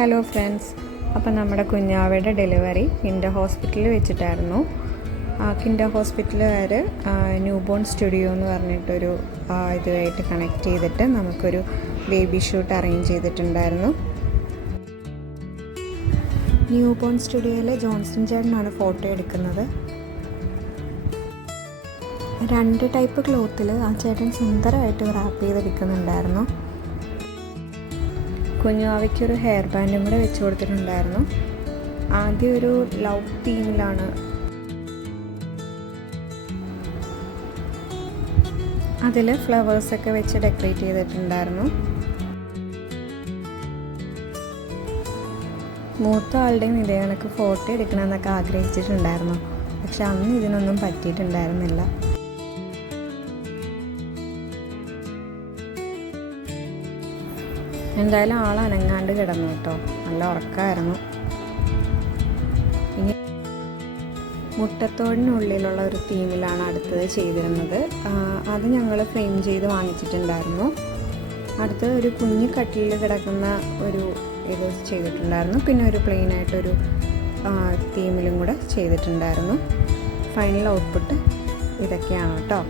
Hello friends, അപ്പോൾ നമ്മുടെ കുഞ്ഞാവയുടെ delivery Kinder ഹോസ്പിറ്റലിൽ വെച്ചിട്ടായിരുന്നു. കിൻഡർ ഹോസ്പിറ്റലുകാർ ന്യൂ ബോൺ സ്റ്റുഡിയോ എന്ന് പറഞ്ഞിട്ടൊരു ഇതുമായിട്ട് കണക്ട് ചെയ്തിട്ട് നമുക്കൊരു ബേബി ഷൂട്ട് അറേഞ്ച് ചെയ്തിട്ടുണ്ടായിരുന്നു. ന്യൂ ബോൺ സ്റ്റുഡിയോയിലെ ജോൺസൺ ചേട്ടനാണ് ഫോട്ടോ എടുക്കുന്നത്. 2 ടൈപ്പ് ക്ലോത്തിൽ ആ ചേട്ടൻ സുന്ദരമായിട്ട് റാപ്പ് ചെയ്തെടുക്കുന്നുണ്ടായിരുന്നു. കുഞ്ഞാവയ്ക്കൊരു ഹെയർ ബാൻഡും കൂടെ വെച്ച് കൊടുത്തിട്ടുണ്ടായിരുന്നു. ആദ്യം ഒരു ലവ് തീമിലാണ് അതിൽ ഫ്ലവേഴ്സൊക്കെ വെച്ച് ഡെക്കറേറ്റ് ചെയ്തിട്ടുണ്ടായിരുന്നു. മൂത്ത ആളുടെയും ഇതേ കണക്ക് ഫോട്ടോ എടുക്കണമെന്നൊക്കെ ആഗ്രഹിച്ചിട്ടുണ്ടായിരുന്നു. പക്ഷെ അന്ന് ഇതിനൊന്നും പറ്റിയിട്ടുണ്ടായിരുന്നില്ല. എന്തായാലും ആൾ അനങ്ങാണ്ട് കിടന്നു കേട്ടോ. നല്ല ഉറക്കമായിരുന്നു. ഇനി മുട്ടത്തോടിനുള്ളിലുള്ള ഒരു തീമിലാണ് അടുത്തത് ചെയ്തിരുന്നത്. അത് ഞങ്ങൾ ഫ്രെയിം ചെയ്ത് വാങ്ങിച്ചിട്ടുണ്ടായിരുന്നു. അടുത്തത് ഒരു കുഞ്ഞു കട്ടിലിൽ കിടക്കുന്ന ഒരു ഇത് ചെയ്തിട്ടുണ്ടായിരുന്നു. പിന്നെ ഒരു പ്ലെയിനായിട്ടൊരു തീമിലും കൂടെ ചെയ്തിട്ടുണ്ടായിരുന്നു. ഫൈനൽ ഔട്ട്പുട്ട് ഇതൊക്കെയാണ് കേട്ടോ.